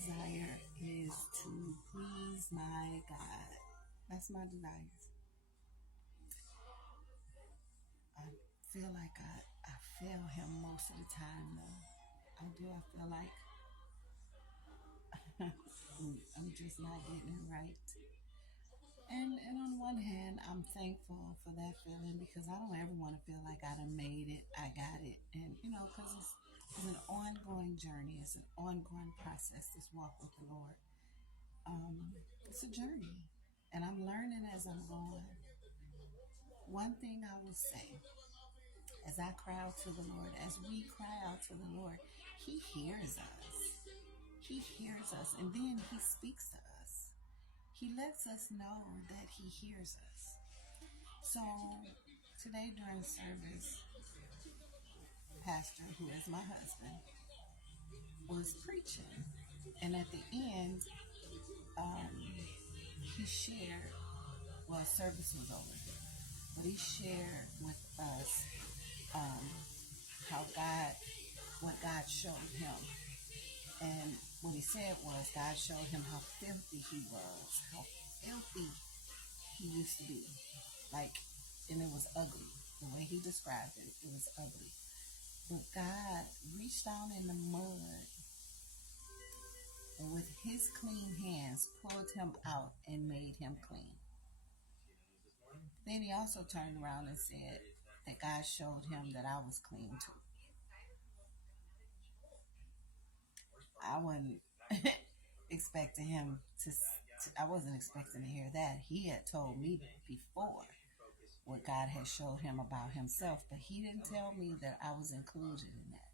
desire is to please my God. That's my desire. I feel like I fail him most of the time though. I do. I feel like I'm just not getting it right. And on one hand, I'm thankful for that feeling because I don't ever want to feel like I done made it, I got it. And, because it's an ongoing journey, it's an ongoing process, this walk with the Lord. It's a journey, and I'm learning as I'm going. One thing I will say, as I cry out to the Lord, as we cry out to the Lord, He hears us. He hears us, and then He speaks to us. He lets us know that He hears us. So today during service, Pastor, who is my husband, was preaching, and at the end, um, he shared. Well, service was over, but he shared with us um, how what God showed him, and what he said was God showed him how filthy he was, how filthy he used to be, like, and it was ugly. The way he described it, it was ugly. But God reached down in the mud and with his clean hands pulled him out and made him clean. Then he also turned around and said that God showed him that I was clean too. I wasn't expecting him I wasn't expecting to hear that. He had told me before what God had showed him about himself, but he didn't tell me that I was included in that.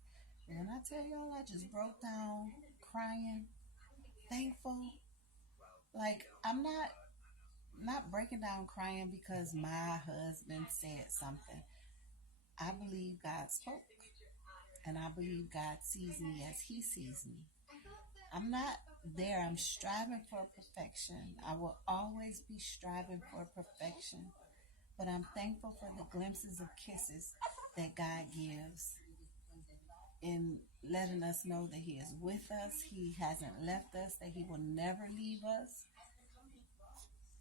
When I tell y'all, I just broke down crying, thankful. Like, I'm not breaking down crying because my husband said something. I believe God spoke, and I believe God sees me as he sees me. I'm not there. I'm striving for perfection. I will always be striving for perfection. But I'm thankful for the glimpses of kisses that God gives in letting us know that He is with us. He hasn't left us, that He will never leave us,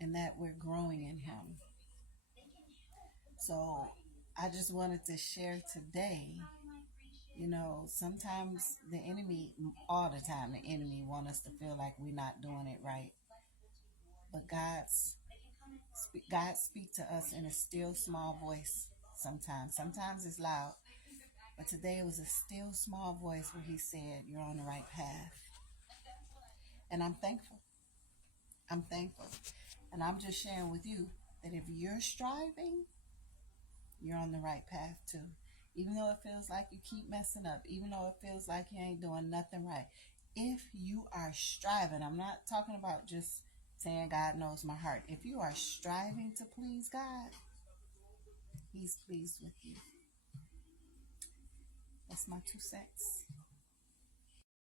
and that we're growing in Him. So I just wanted to share today. Sometimes the enemy, all the time, the enemy want us to feel like we're not doing it right. But God speak to us in a still small voice sometimes. Sometimes it's loud. But today it was a still small voice where he said, you're on the right path. And I'm thankful. I'm thankful. And I'm just sharing with you that if you're striving, you're on the right path too. Even though it feels like you keep messing up, even though it feels like you ain't doing nothing right. If you are striving, I'm not talking about just saying God knows my heart. If you are striving to please God, He's pleased with you. That's my 2 cents.